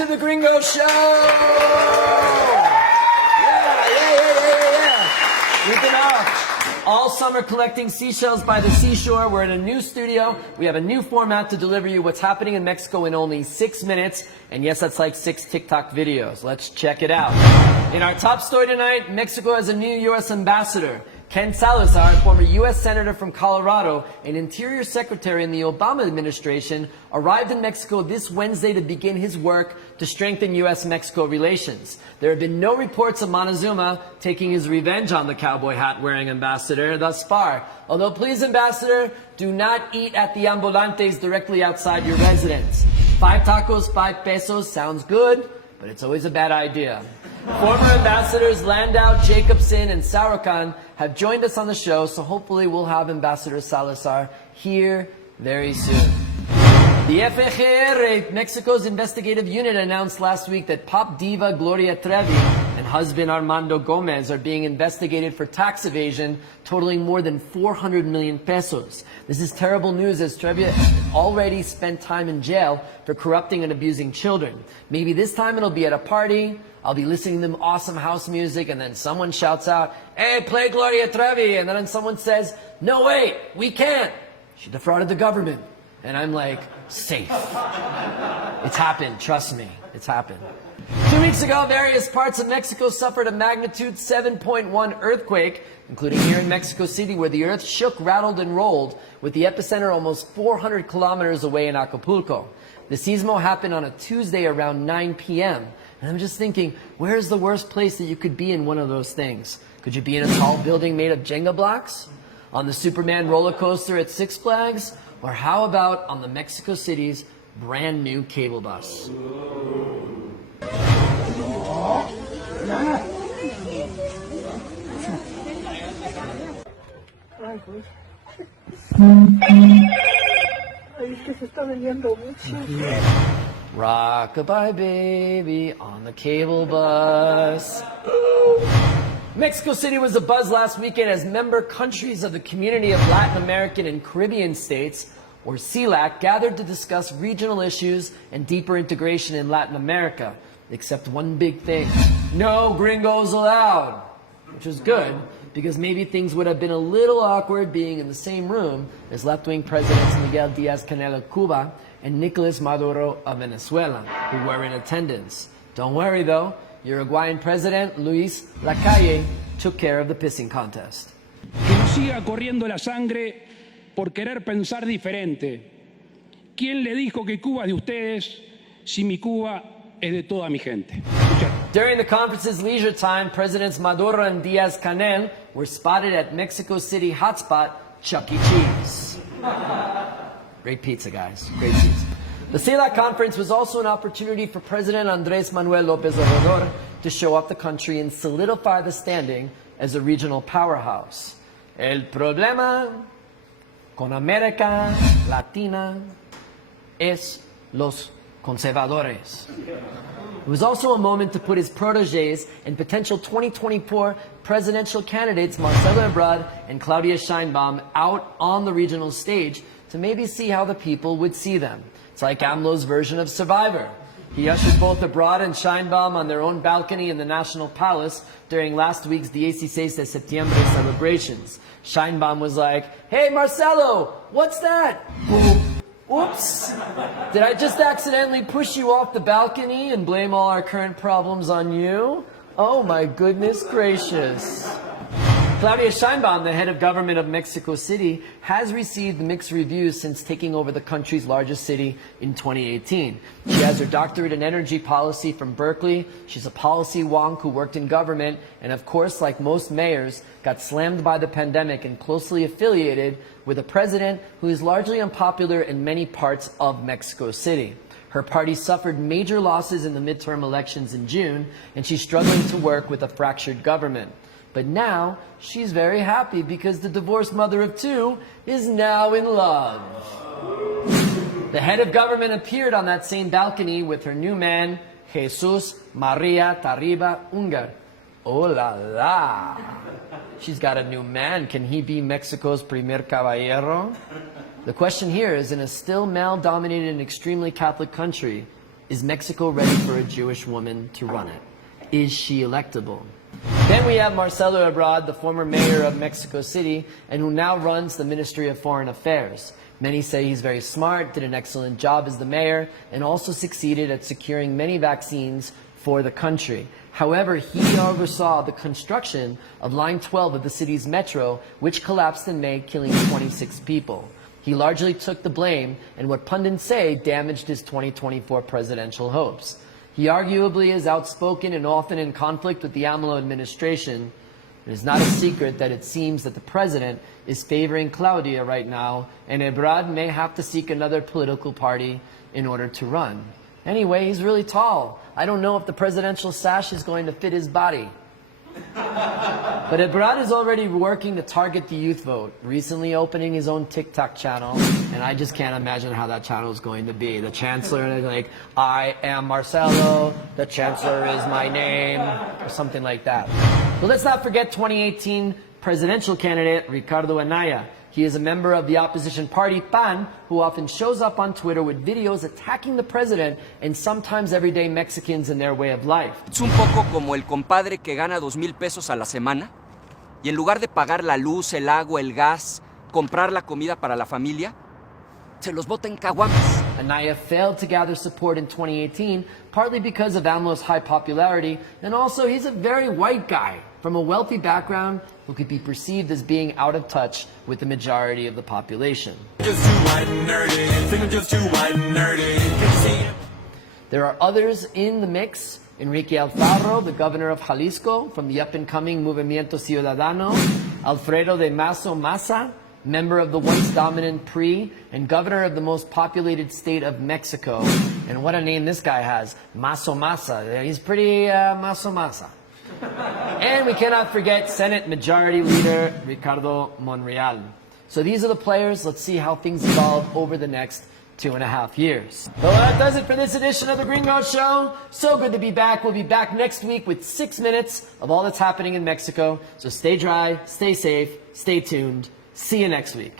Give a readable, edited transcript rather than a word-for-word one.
to the Gringo Show! We've been off all summer collecting seashells by the seashore. We're in a new studio. We have a new format to deliver you what's happening in Mexico in only 6 minutes. And yes, that's like 6 TikTok videos. Let's check it out. In our top story tonight, Mexico has a new U.S. ambassador. Ken Salazar, former U.S. Senator from Colorado and Interior Secretary in the Obama administration, arrived in Mexico this Wednesday to begin his work to strengthen U.S.-Mexico relations. There have been no reports of Montezuma taking his revenge on the cowboy hat-wearing ambassador thus far. Although, please, Ambassador, do not eat at the ambulantes directly outside your residence. 5 tacos, 5 pesos sounds good, but it's always a bad idea. Former ambassadors Landau, Jacobson, and Sauerkan have joined us on the show, so hopefully we'll have Ambassador Salazar here very soon. The FGR, Mexico's investigative unit, announced last week that pop diva Gloria Trevi and husband Armando Gomez are being investigated for tax evasion totaling more than 400 million pesos. This is terrible news, as Trevi already spent time in jail for corrupting and abusing children. Maybe this time it'll be at a party. I'll be listening to them awesome house music, and then someone shouts out, "Hey, play Gloria Trevi," and then someone says, "No, wait, we can't. She defrauded the government." And I'm like, safe. It's happened, trust me, it's happened. 2 weeks ago, various parts of Mexico suffered a magnitude 7.1 earthquake, including here in Mexico City, where the earth shook, rattled, and rolled, with the epicenter almost 400 kilometers away in Acapulco. The sismo happened on a Tuesday around 9 p.m., and I'm just thinking, where's the worst place that you could be in one of those things? Could you be in a tall building made of Jenga blocks? On the Superman roller coaster at Six Flags? Or how about on the Mexico City's brand new cable bus? Rockabye baby on the cable bus. Mexico City was abuzz last weekend as member countries of the Community of Latin American and Caribbean States, or CELAC, gathered to discuss regional issues and deeper integration in Latin America. Except one big thing: no gringos allowed. Which was good, because maybe things would have been a little awkward being in the same room as left-wing presidents Miguel Díaz-Canel of Cuba and Nicolás Maduro of Venezuela, who were in attendance. Don't worry though, Uruguayan President Luis Lacalle took care of the pissing contest. Que nos siga corriendo la sangre por querer pensar diferente. ¿Quién le dijo que Cuba es de ustedes si mi Cuba es de toda mi gente? During the conference's leisure time, Presidents Maduro and Díaz-Canel were spotted at Mexico City hotspot Chuck E. Cheese. Great pizza, guys. Great pizza. The CELAC conference was also an opportunity for President Andrés Manuel López Obrador to show up the country and solidify the standing as a regional powerhouse. El problema con América Latina es los conservadores. It was also a moment to put his protégés and potential 2024 presidential candidates Marcelo Ebrard and Claudia Sheinbaum out on the regional stage to maybe see how the people would see them. It's like AMLO's version of Survivor. He ushered both Ebrard and Sheinbaum on their own balcony in the National Palace during last week's 16 de Septiembre celebrations. Sheinbaum was like, "Hey Marcelo, what's that?" Boom. Oops. Did I just accidentally push you off the balcony and blame all our current problems on you? Oh my goodness gracious. Claudia Sheinbaum, the head of government of Mexico City, has received mixed reviews since taking over the country's largest city in 2018. She has her doctorate in energy policy from Berkeley. She's a policy wonk who worked in government and, of course, like most mayors, got slammed by the pandemic and closely affiliated with a president who is largely unpopular in many parts of Mexico City. Her party suffered major losses in the midterm elections in June, and she's struggling to work with a fractured government. But now, she's very happy because the divorced mother of 2 is now in love. The head of government appeared on that same balcony with her new man, Jesus Maria Tarriba Ungar. Oh la la. She's got a new man. Can he be Mexico's primer caballero? The question here is, in a still male-dominated and extremely Catholic country, Is Mexico ready for a Jewish woman to run it? Is she electable? Then we have Marcelo Ebrard, the former mayor of Mexico City, and who now runs the Ministry of Foreign Affairs. Many say he's very smart, did an excellent job as the mayor, and also succeeded at securing many vaccines for the country. However, he oversaw the construction of Line 12 of the city's metro, which collapsed in May, killing 26 people. He largely took the blame, and what pundits say damaged his 2024 presidential hopes. He arguably is outspoken and often in conflict with the AMLO administration. It is not a secret that it seems that the president is favoring Claudia right now, and Ebrard may have to seek another political party in order to run. Anyway, he's really tall. I don't know if the presidential sash is going to fit his body. But Ebrard is already working to target the youth vote, recently opening his own TikTok channel, and I just can't imagine how that channel is going to be. The chancellor is like, I am Marcelo, the chancellor is my name, or something like that. But let's not forget 2018 presidential candidate Ricardo Anaya. He is a member of the opposition party PAN, who often shows up on Twitter with videos attacking the president and sometimes everyday Mexicans in their way of life. Es un poco como el compadre que gana 2,000 pesos a la semana y en lugar de pagar la luz, el agua, el gas, comprar la comida para la familia, se los bota en caguamas. Anaya failed to gather support in 2018, partly because of AMLO's high popularity, and also he's a very white guy from a wealthy background who could be perceived as being out of touch with the majority of the population. Just too white and nerdy. Think I'm just too white and nerdy. Can you see it? There are others in the mix. Enrique Alfaro, the governor of Jalisco, from the up-and-coming Movimiento Ciudadano. Alfredo de Mazo Maza, member of the once dominant PRI and governor of the most populated state of Mexico. And what a name this guy has, Mazo Maza. He's pretty Mazo Maza. And we cannot forget Senate Majority Leader Ricardo Monreal. So these are the players. Let's see how things evolve over the next 2.5 years. Well, that does it for this edition of The Gringo Show. So good to be back. We'll be back next week with 6 minutes of all that's happening in Mexico. So stay dry, stay safe, stay tuned. See you next week.